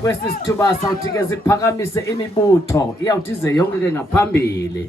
Kwesisithuba sawuthi ke siphakamise imibutho iyawuthi ize yonke ke ngaphambili.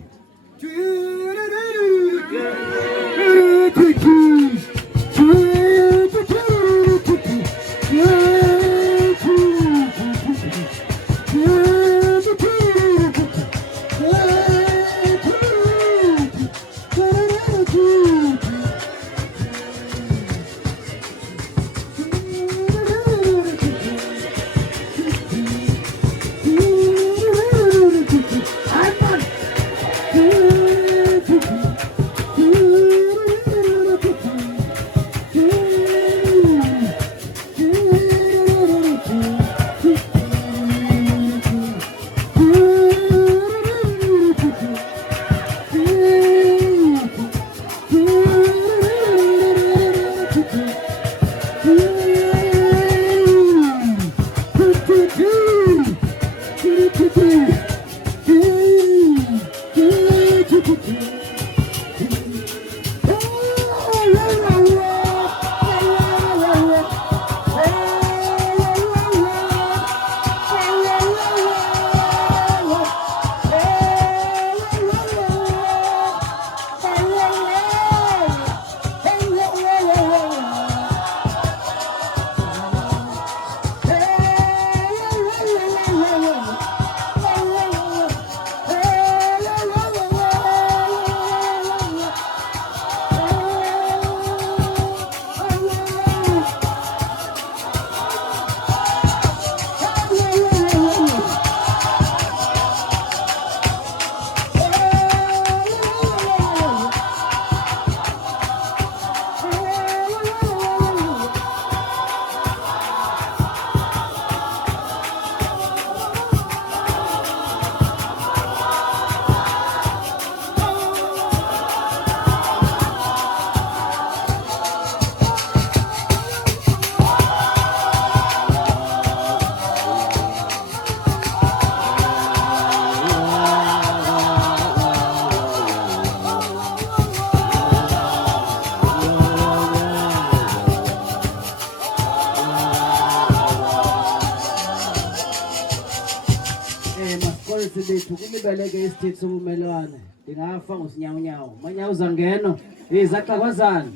Bethu kumibeleke isithethi sobumelwane ndingafa ngosinyawunyawo manyawo zangena izaxakwazana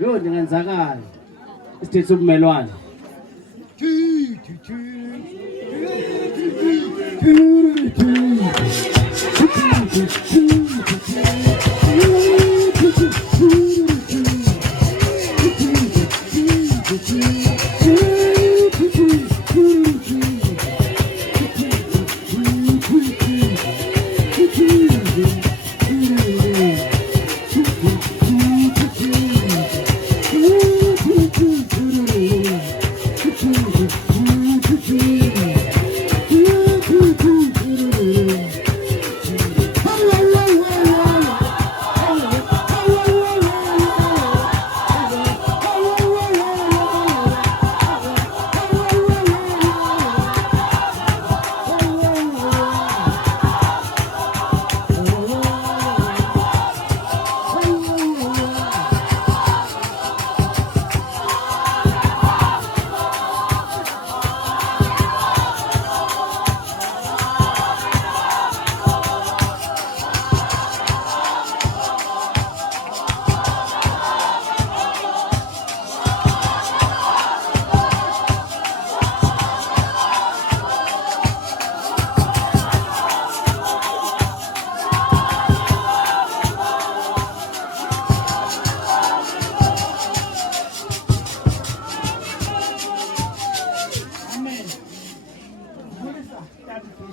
yo ndingenzakala isithethi sobumelwane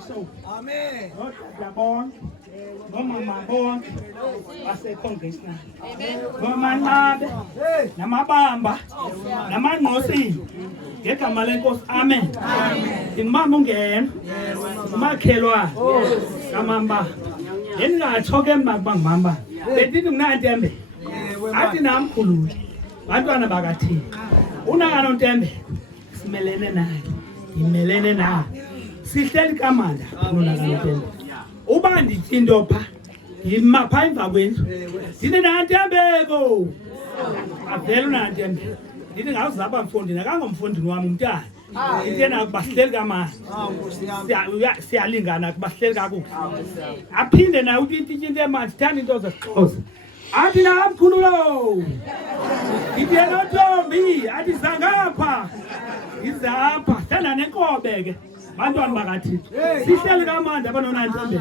Yesu. Amen. Otata bonke, nomama bonke baseCongressional. Nomanqabe, namabamba, namangqosini. Ngegama lenkosi. Amen. Ngimama ungena. Umakhelwane. Kamamba. Endingatsho ke mna kuba ngimamba. Betithi mnantembe. Athi namkhulule. Bantwana bakaThixo. Unakano Ntembe. Simelene naye. Imelene naye. Sihleli kamanda unakano Ntembe. Uba ndithi into pha. Ngimapha emva kwendlu. Ndithi naNtembeko. Avela uNantembe. Ndithi ngawuzapha mfondini akangomfondini wami umntana. Intena kubahleli kamanda. Siyalingana kubahleli kakuhle. Aphinde naye uthi into emanzi thanda into zesixhosa. Athi namkhululo. Ngiyena Ntombi athi zangapha. Izapha thanda nenkobe ke. Bantwana bakaThixo. Sihleli kamanda abanoNantembe.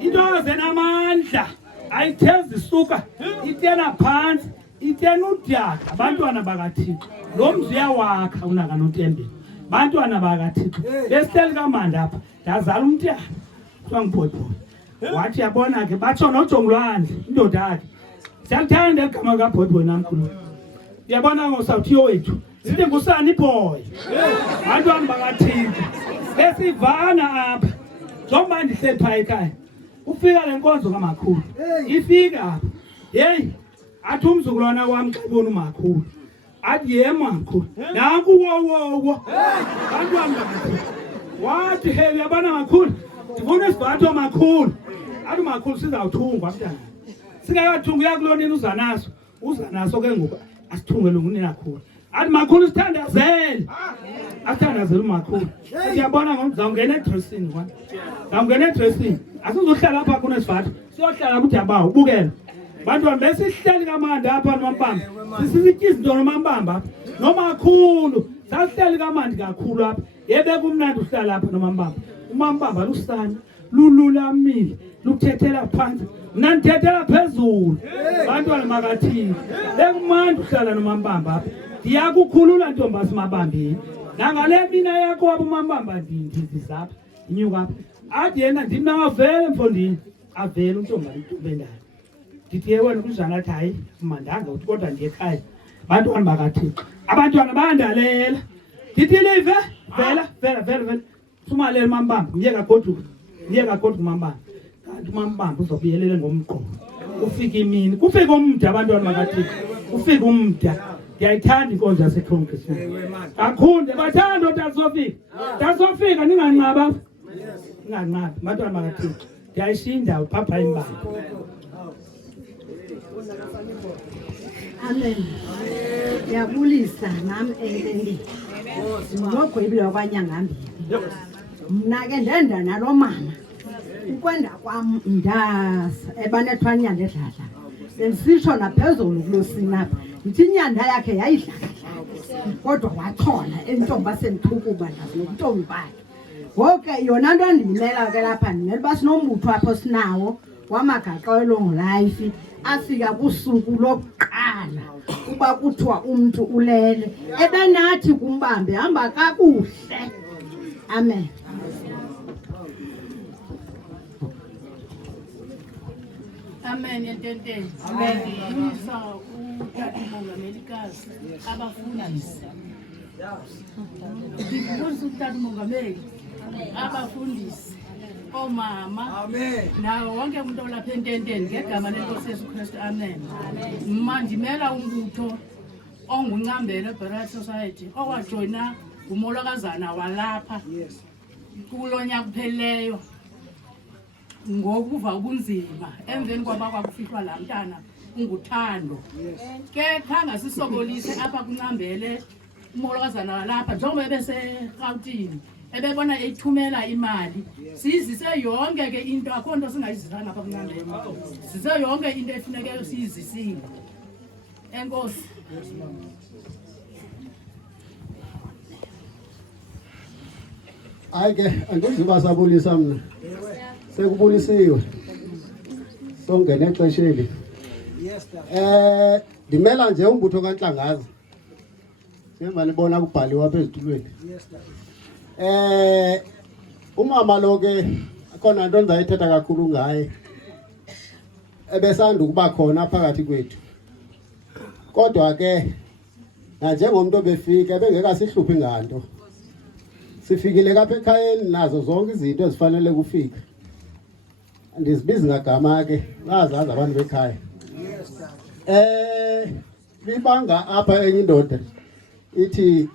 Into zenamandla ayithezi isuka itena phansi itena udyaka abantwana bakaThixo. Lo mzi uyawakha unakano Ntembe. Bantwana bakaThixo besihleli kamanda apha ndazala umntana kuthiwa nguBhotbhoti. Wathi yabona ke batsho noJongilwandle indoda yakhe. Siyakuthanda igama kaBhotbhoti namkhulu. Uyabona ngosawuthiyo wethu sithi ngusani boy. Bantwana bakaThixo besivana apha njengoba ndihleli phaa ekhaya. Ufika le nkonzo kamakhulu ifika apha. Hey athi umzukulwana wami xa ibona umakhulu athi yema makhulu nanku wo. Bantwana bakaThixo wathi hey uyabona makhulu ndifuna isivatho makhulu. Athi makhulu sizawuthungwa mntana. Singakathungi uyakulonini uzanaso ke ngoku asithungele ngunina khulu. Athi makhulu sithandazele. Asithandazele umakhulu. Siyabona ngomzawungena edressini kwani. Zawungena edressini. Asizohlala apha kunesivatho. Siyohlala kuthi abawo ubukela. Bantwana besihleli kamanda apha nomambamba. Sisityizi ntona nomambamba apha. Nomakhulu sasihleli kamandi kakhulu apha. Yebe kumnandi uhlala apha nomambamba. Umambamba lusana lululamile luthethela phansi. Mna ndithethela phezulu. Bantwana bakaThixo bekumandi uhlala nomambamba apha. Ndiyakukhulula ntombasi mabambini. Nangale mina yakho wabo umambamba ndizapha inyuka apha. Athi yena ndinavele mfondini. Avele untombendala. Ndithi yewena kunjani athi hayi mandanga uthi kodwa ndiye ekhaya. Bantwana bakaThixo. Abantwana bayandalela. Ndithi live vela. Sumalela umambamba. Ndiye kagoduka umambamba. Kanti umambamba uzobuyelele ngomqobo. Ufika imini. Kufika umda abantwana bakaThixo. Ufika umda. Ndiyayithanda inkonzo yaseCongressional. Kakhulu bathanda tasofika ninganqaba. Ninganqaba bantwana bakaThixo. Ndiyayishinda uphapha imbali. Amen. Yabulisa nami eLendi. Ngogwebile kwanyangambili. Mna ke ndenda nalo mama. Ukwenda kwam ndaza ebanethwanyana edlala. Sensisho naphezulu kulosinapha. Ndithi inyanda yakhe yayidlala. Kodwa wathona entombaseni thukuba nazo ntombi bakhe. Ngoke yona nto ndiyimela ke lapha ndimela uba sinombutho apho sinawo wamagaxa elong life afika kusuku lokuqala uba kuthiwa umntu ulele ebenathi kumbambe hamba kakuhle. Amen. Amen yentente. Amen. Ngisa utata umongamelikazi abafundisi. Ngibonisa utata umongameli abafundisi omama. Amen. Nawo wonke umuntu olapha ententeni ngegama lenkosi Yesu Kristu. Amen. Mandimela umbutho onguncambelo Barrett Society owajoyina umolokazana walapha kulonyaka kupheleyo. Ngokuva ubunzima emveni kwaba kwakufihlwa la mntana unguthando. Ke khanga sisokolise apha kuncambele umolokazana walapha njengoba ebeseRhawutini ebebona ethumela imali sizise yonke ke into akho nto singayizisanga apha kuncambele. Size yonke into efuneke siyizisile. Enkosi. Hayi ke andizuba sabulisa mna. Sekubulisiwe. Songena exesheni. Ndimela nje umbutho kaNhlangaza. Semba libona kubhaliwa apha ezitulweni. Umama lo ke khona into endizayithetha kakhulu ngaye. Ebesanda ukuba khona phakathi kwethu. Kodwa ke njengomuntu obefika ebengeka sihluphi nganto. Sifikile kapha ekhayeni nazo zonke izinto ezifanele kufika. Andizibizi ngagama ke, bazazi abantu bekhaya. Libanga apha enye indoda ithi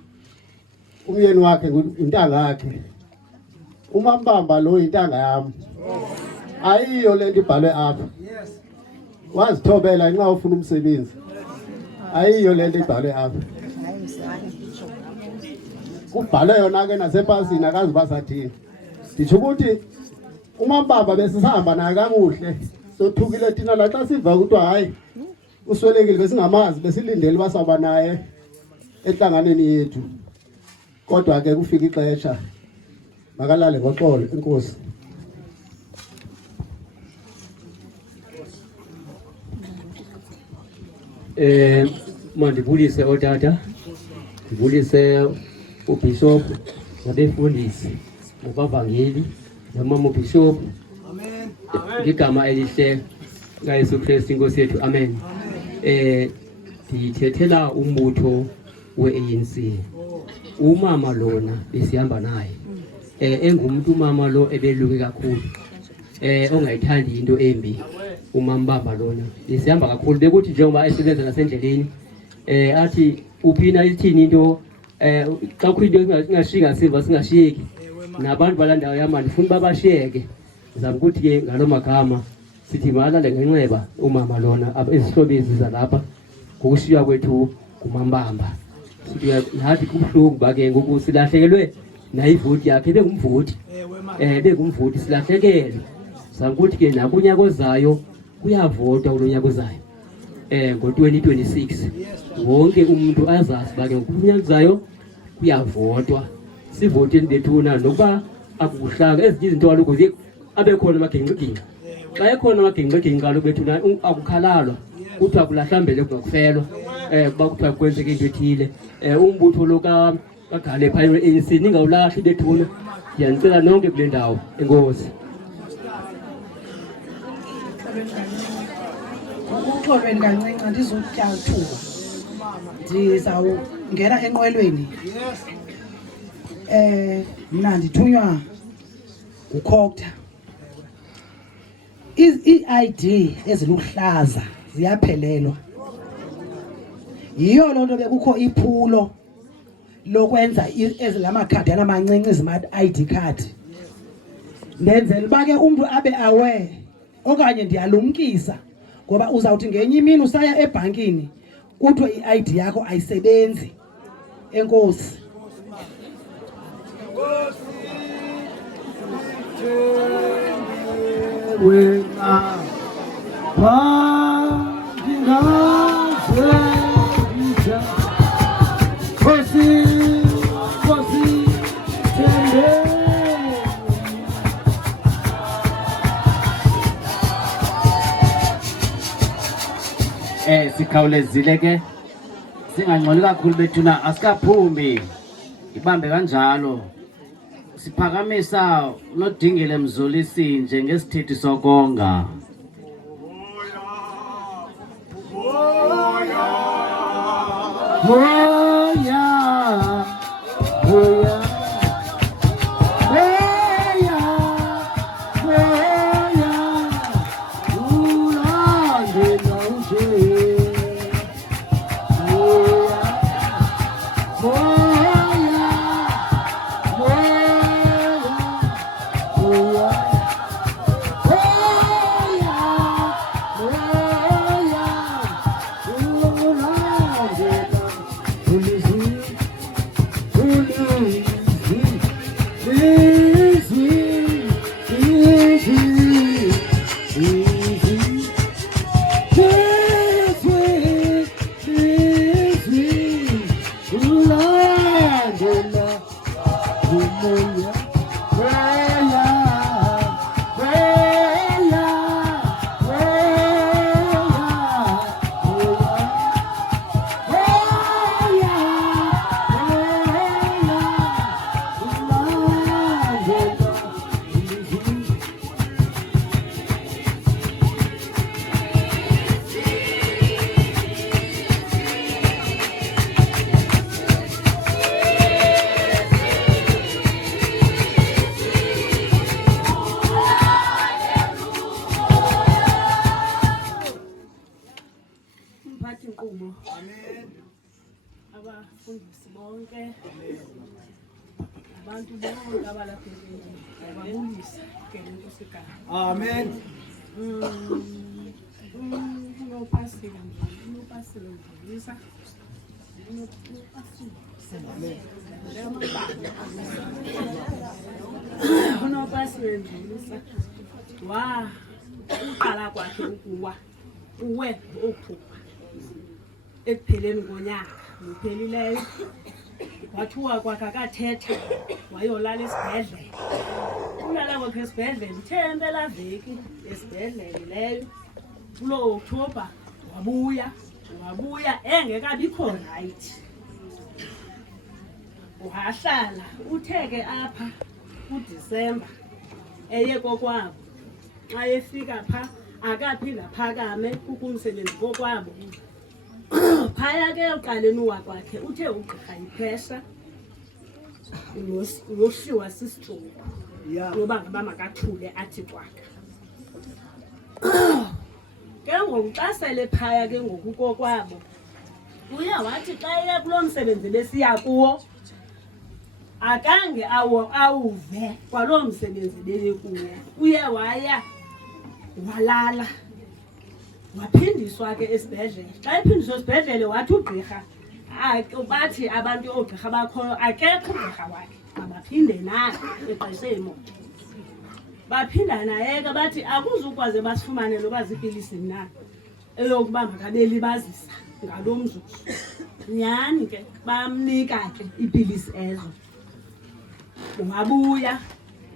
umyeni wakhe untanga yakhe. Umambamba lo intanga yami. Ayiyo lento ibhalwe apha. Wazithobela nxa ufuna umsebenzi. Ayiyo lento ibhalwe apha. Kubhalwe yona ke nasepasini akazi basathini. Nditsho ukuthi umambamba besihamba naye kakuhle. Sothukile thina la xa siva ukuthi hayi uswelekile besingamazi besilindele basaba naye ehlanganeni yethu. Kodwa ke kufika ixesha makalale ngoxolo inkosi. Mandibulise otata, ndibulise uBishop nabefundisi nabavangeli nomama uBishop. Amen. Ngigama elihle kaYesu Kristu inkosi yethu. Amen. Ndithethela umbutho we-ANC. Umama lona besihamba naye. Engumuntu umama lo ebeluke kakhulu. Ongayithandi into embi. Umambamba lona besihamba kakhulu bekuthi njengoba esebenza nasendleleni athi uphina ithini into xa kuyinto ingashinga siva singashiyeki nabantu balandayo yama ndifuna babashiyeke zama ukuthi ke ngalo magama sithi malale ngenxeba umama lona ezihlobezi zalapha ngokushiywa kwethu kumambamba sithi nathi kubuhlungu bake ngoku silahlekelwe nayivoti yakhe bekungumvoti bekungumvoti silahlekelwe zama ukuthi ke nakunyaka ozayo kuyavotwa kulonyaka ozayo ngo-2026 wonke umuntu azazi bake ngokunyaka ozayo kuyavotwa sivoteni bethuna nokuba akukuhlanga ezinye izinto kaloku abekhona amagingxigingxi xa ekhona amagingxigingxi kaloku bethuna akukhalalwa kuthiwa kulahlambele kungakufelwa kuba kuthiwa kwenzeka into ethile umbutho lo kagale phaya e-ANC ningawulahli bethuna ndiyanicela nonke kule ndawo enkosi. Uxolweni kancinci ndizotya thuba ndizawungena enqwelweni. Mna ndithunywa ngukhokta. I-ID eziluhlaza ziyaphelelwa. Yiyo loo nto bekukho iphulo lokwenza ezilamakhadi amancinci ezima-ID card. Ndenzela uba ke umntu abe aware okanye ndiyalumkisa ngoba uzawuthi ngenye imini usaya ebhankini kuthiwe i-ID yakho ayisebenzi. Enkosi. Wena bandingazenza Kosi tende sikhawulezile ke singangcoli kakhulu bethuna asikaphumi ibambe kanjalo siphakamisa uNodingile Mzolisi njengesithethi sokonga. abafundisi bonke, abantu bonke abalapha endlini, ngiyababulisa ke nkosikazi. Amen. Unopasile Ndlulisa. Unopasile Ndlulisa uqala kwakhe uwe ophupha ekupheleni konyaka uphelileyo, wathuwa kwakhe akathetha wayolala esibhedlele. Ulala kwakhe esibhedlele uthe empelaveki esibhedlele leyo kulo October wabuya engekabikho right. Wahlala uthe ke apha kuDisemba eye kokwabo, xa efika pha akaphinda phakame kukumsebenzi kokwabo. Phaya ke uqaleni wakwakhe uthe ugqirha iphesha nohliwa sistroke noba ngaba makathule athi kwakhe. Ke ngoku xa sele phaya ke ngoku kokwabo uye wathi xa eye kulo msebenzi besiya kuwo akange awuve kwaloo msebenzi bekuyo. Uye waya walala waphindiswa ke esibhedlele. Xa ephindiswa esibhedlele wathi ugqirha bathi abantu oogqirha bakhoyo akekho ugqirha wakhe, mabaphinde naye exeshe imoto. Baphinda naye ke bathi akuzukwaze basifumane noba ziipilisi na eyokuba makabelibazisa ngalo mzuzu. Nyhani ke bamnika ke iipilisi ezo. Wabuya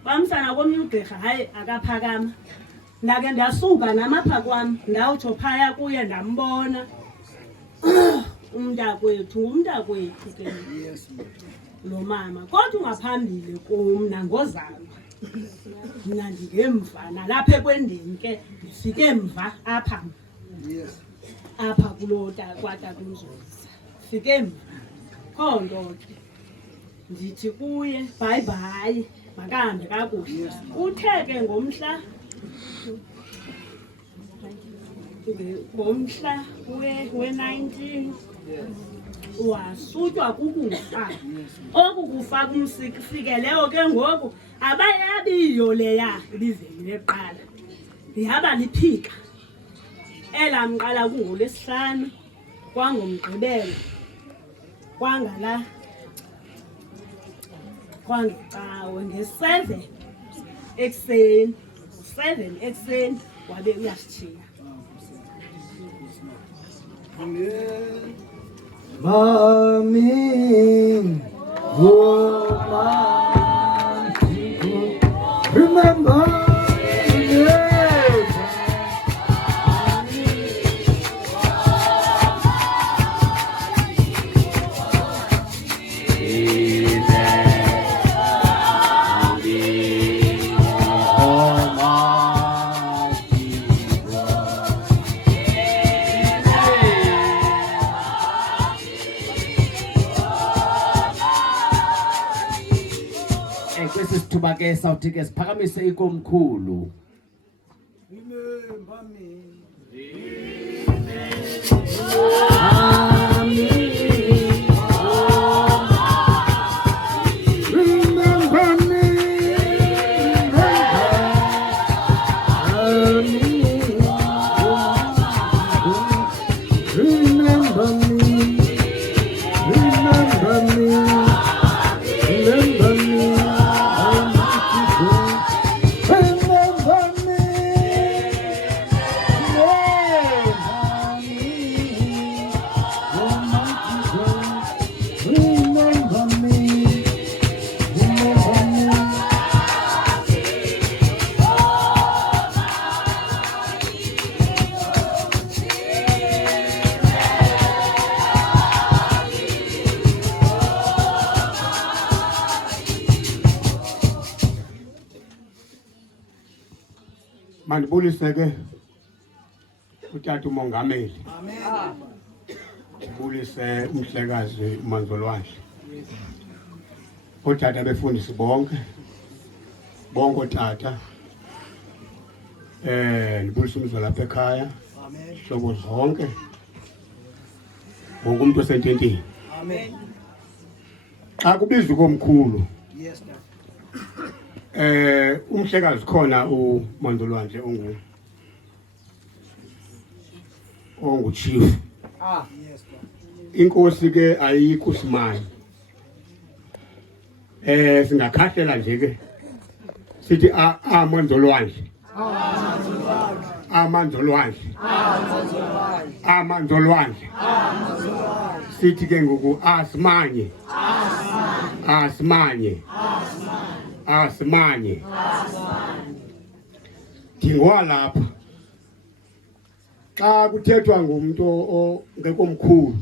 bamsana komnye ugqirha, hayi akaphakama. Ndake ndasuka namapha kwam ndawutsho phaya kuye ndambona. Umntakwethu ke lo mama, kodwa ungaphambili kum nangozalwa. Mna ndingemva nalapha ekwendeni ke ndifike mva apha kuloo kwatakumzolisa. Fike mva kho nto ke ndithi kuye bye bye, makahambe kakuhle. Uthe ke ngomhla we-19 wasutywa kukufa. Oku kufa kumfikeleyo ke ngoku abayabiyo leya ibiveli leqala yaba liphika. Elamqala kungoLwesihlanu kwangomgqibelo kwangecawe nge-7 ekuseni. 7 ekuseni wabe uyasitshiya. Mami, remember. Kwesi sithuba ke sawuthi ke siphakamise ikomkhulu. Mandibulise ke utata umongameli. Amen. Ndibulise umhlekazi uManzolwahle. Otata befundisi bonke otata. Ndibulise umzwa lapha ekhaya. Amen. Hlobo zonke. Wonke umuntu osententeni. Amen. Akubizwa komkhulu. Yes, Dad. Umhlekazi khona uMandolwandle onguchief. Yes, Dad. Inkosi ke ayikho uSimanye. Singakhahlela nje ke sithi Amandolwandle. Amandolwandle. Sithi ke ngoku Asimanye. Dingwa lapha. Xa kuthethwa ngumuntu ongekho mkhulu.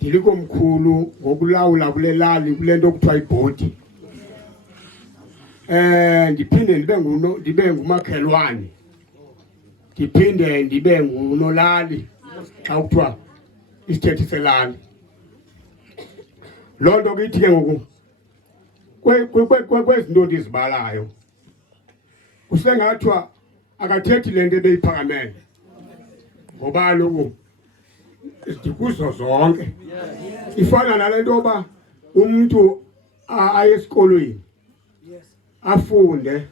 Diliko mkhulu ngokulawula kule lali kule nto kuthiwa ibhodi. Ndiphinde ndibe ngumakhelwane. Ndiphinde ndibe ngunolali xa kuthiwa isithethe selali. Loo nto kithi ke ngoku kwezinto ndizibalayo kusengathiwa akathethi le nto ebeyiphakamele ngoba kaloku kuzo zonke ifana nale nto yoba umntu aye esikolweni afunde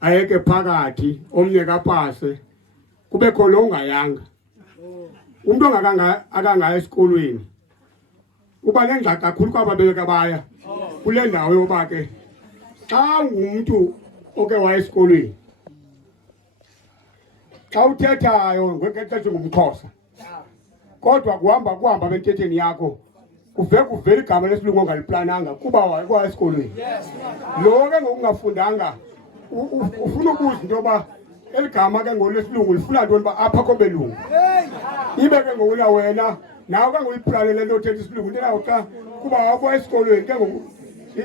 ayeke phakathi omnye kapase kube khona ongayanga umntu akangaya esikolweni uba nengxaki kakhulu kwaba beke baya kule ndawo yoba ke xa ngumntu oke waya esikolweni xa uthethayo ngexesha ngumXhosa kodwa kuhamba bentetheni yakho kuvela igama lesilungu ongaliplananga kuba waya esikolweni lo ke ngokungafundanga ufuna ukubuza into yoba eligama ke ngolesilungu lifuna ntoni uba apha kobelungu ibe ke ngokula wena nawe ke ngoyiplane le nto othetha isilungu into nawo xa kuba wabo esikolweni ke ngoku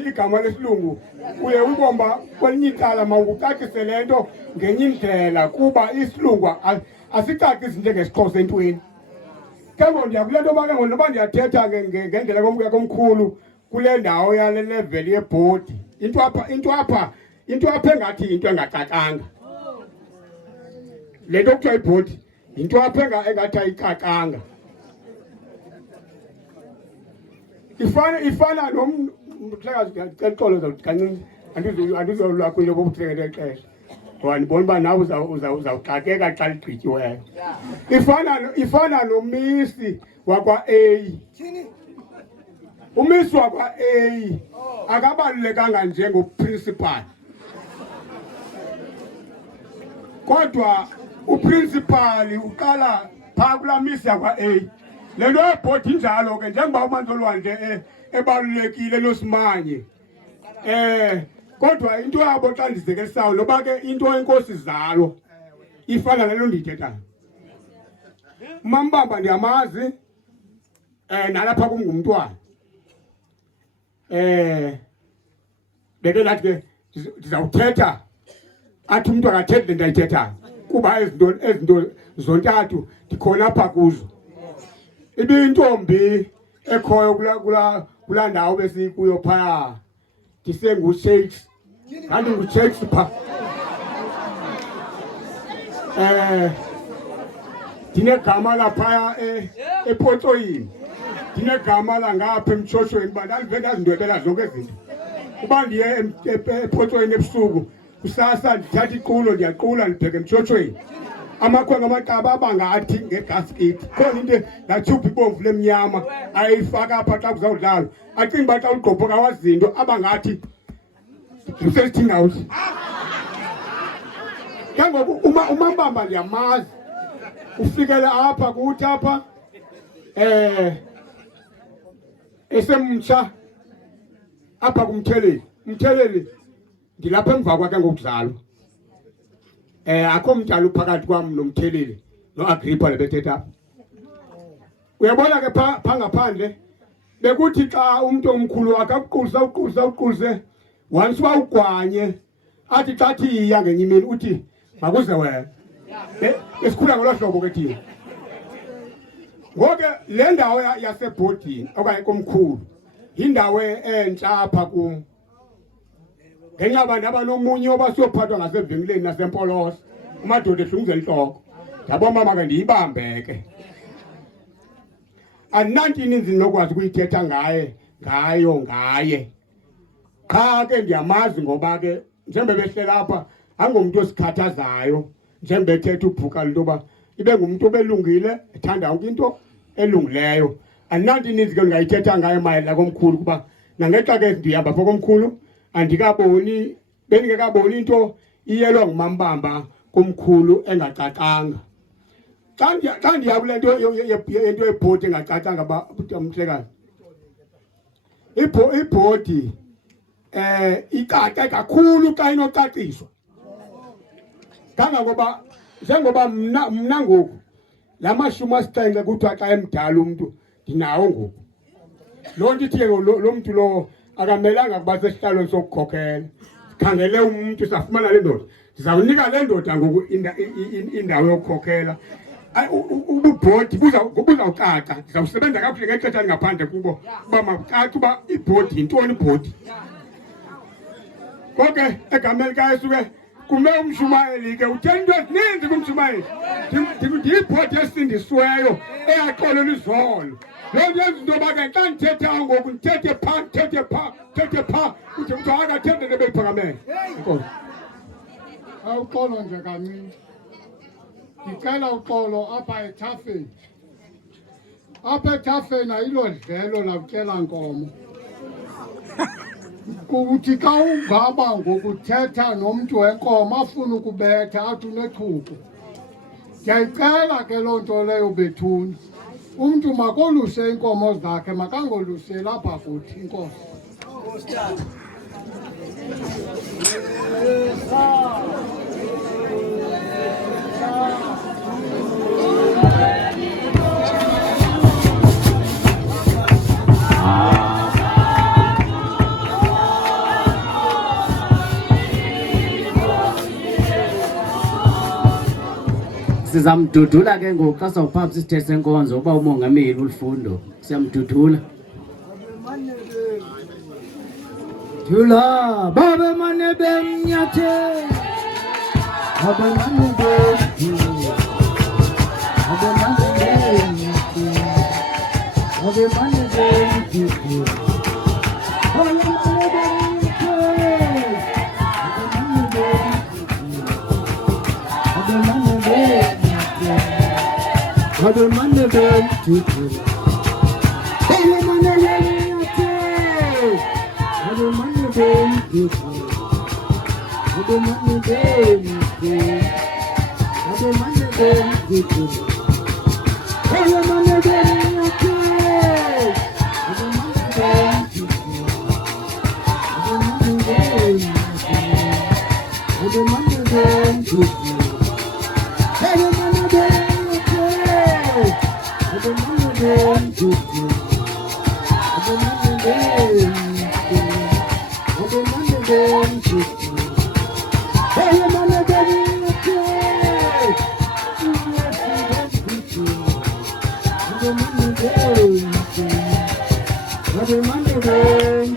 igama lesilungu uye ubomba kwelinye icala mawucacise le nto ngenye indlela kuba isilungu asicacisi njengesiXhosa entweni ke ngoku ndiyakule nto ke ngoku noba ndiyathetha ngendlela komkhulu kule ndawo yale level yebhodi into apha engathi into engacacanga le nto kuthiwa ibhodi into apha engathi ayicacanga ifana nomhlekazi xolo kancinci andizolwakho into bokuthengele xesha ngoba ndibona uba nawe uzawuxakeka xa ligqityiweyo ifana nomisi wakwa-A. Umisi wakwa-A akabalulekanga njengoprincipal kodwa uprincipal uqala phaa kulaa misi yakwa-A. Le nto yebhodi injalo ke njengoba uMandolwandle ebalulekile noSimanye kodwa into yabo xa ndizekelisayo noba ke into enkosi zalo ifana nalo ndiyithethayo. Umambamba ndiyamazi nalapha kum ngumntwana beke lathi ke ndizawuthetha athi umntu akathethi le nto ayithethayo kuba ezinto zontathu ndikhona apha kuzo. Ibiyintombi ekhoyo kulaa ndawo besikuyo phaya ndisenguShakes kanti nguShakes phaa ndinegama laphaya ePotsoyini ndinegama langapha emtshoshweni uba ndalive ndazindwebela zonke izinto uba ndiye ePotsoyini ebusuku kusasa ndithatha iqulo ndiyaqula ndibheke emtshoshweni amakhwenkwe amaqaba abangathi ngegaskiti khona into latshupha ibomvu lemnyama ayifaka apha xa kuzawudlalwa acinga uba xa ugqobhoka wazinto abangathi usesithinga house ke ngoku umambamba ndiyamazi ufikele apha kuthi apha esemtsha apha kumtheleli ndilapha emva kwakhe ngokudlalwa akho mntana uphakathi kwam nomtheleli noAgrippa lebethetha apha. Uyabona ke phaa ngaphandle bekuthi xa umuntu omkhulu akakuqulise once wawugwanye athi xa thiya ngenye imini uthi makuze wena esikhula ngolo hlobo ke thina. Ngoke le ndawo yasebhodini okanye komkhulu yindawo entsha apha kum ngenxa abantu abanomunye obasiyophathwa ngasevenkileni nasempolosa amadoda ehlunguzela intloko yabo mama ke ndiyibambe ke andinanto ininzi ndinokwazi ukuyithetha ngaye qha ke ndiyamazi ngoba ke njengoba behlela apha angomntu osikhathazayo njengoba ethetha ubhuka into yoba ibe ngumntu obelungile ethanda yonke into elungileyo. Andinanto ininzi ke ndingayithetha ngaye mayela komkhulu kuba nangexa ke ndihamba pha komkhulu bendingekaboni into iyelwa ngumambamba komkhulu engacacanga. Xa ndiya kule nto yento yebhodi engacacanga uba mhlekazi, ibhodi icace kakhulu xa inocaciswa kangangoba njengoba mna ngoku la 70 kuthiwa xa emdala umntu ndinawo ngoku. Loo nto ithi lo mntu lowo akamelanga kuba sesihlalweni sokukhokhela. Sikhangele umntu safumana le ndoda, ndizawunika le ndoda ngoku indawo yokukhokhela. Ububhodi buzawucaca, ndizawusebenza kakuhle ngexesha ndingaphandle kubo uba makucace uba ibhodi yintoni ibhodi. Konke egameni likaYesu ke kume uMshumayeli ke utheni into ezininzi kuMshumayeli. Ndiyibhodi esindisiweyo eyaxolelwa izolo. Loo nto yenza into yoba ke xa ndithethayo ngoku ndithethe phaa kude kuthiwa akathembe into ebeyiphakamele. Enkosi. Awuxolo nje kancinci. Ndicela uxolo apha ethafeni. Apha ethafeni ayilo dlelo lakutyela nkomo. Kuthi xa ungaba ngokuthetha nomntu wenkomo afuna ukubetha athi unechuku. Ndiyayicela ke loo nto leyo bethuni. Umntu makoluse iinkomo zakhe makangoluseli apha kuthi inkosi. Sizamdudula ke ngoku xa sawuphapha isithethe senkonzo uba umongameli uLufundo siyamdudula. Thula babe mane bemnyathe babe mane bemnyathe babe mane bemnyathe babe mane bemnyathe babe mane Other Monday then to Other Monday then to Other Monday then Other Monday then to Other Monday then Other Monday then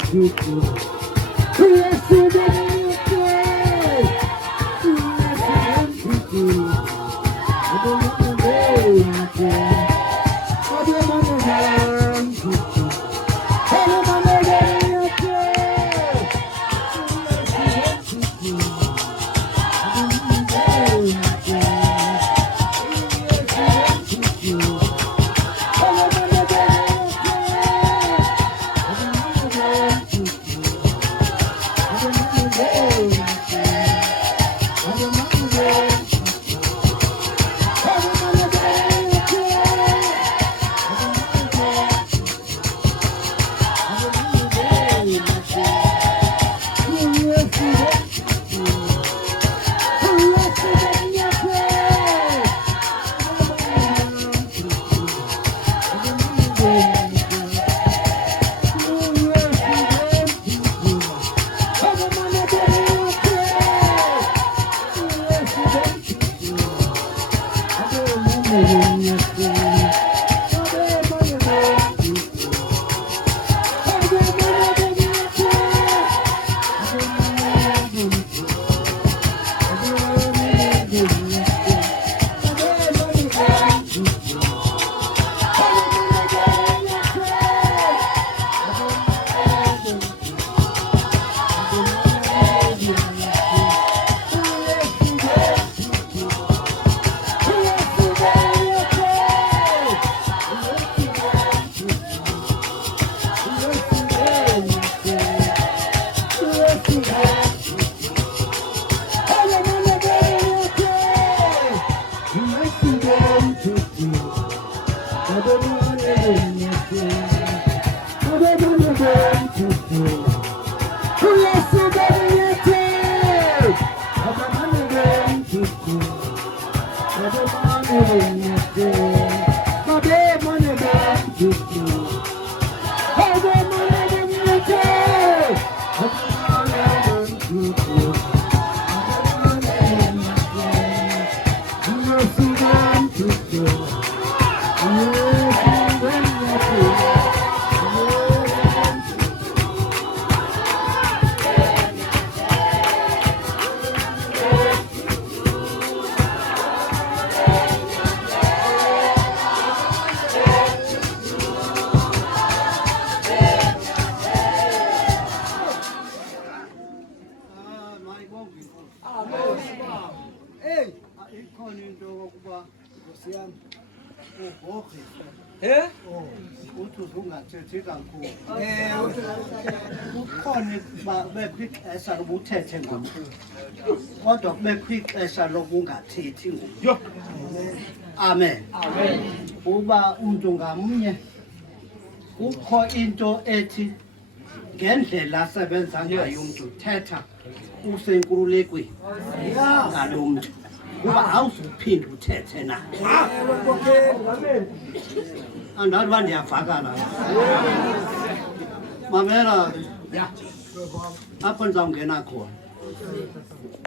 uthi uzungathethi kakhulu kukhona bekho ixesha loba uthethe ngomntu kodwa kubekho ixesha lokungathethi ngomntu amen uba umntu ngamnye kukho into ethi ngendlela asebenza ngayo umntu thetha usenkululekweni ngalo mntu kuba awuzuphinde uthethe naye andazi uba ndiyavakala mamela apho ndizawungena khona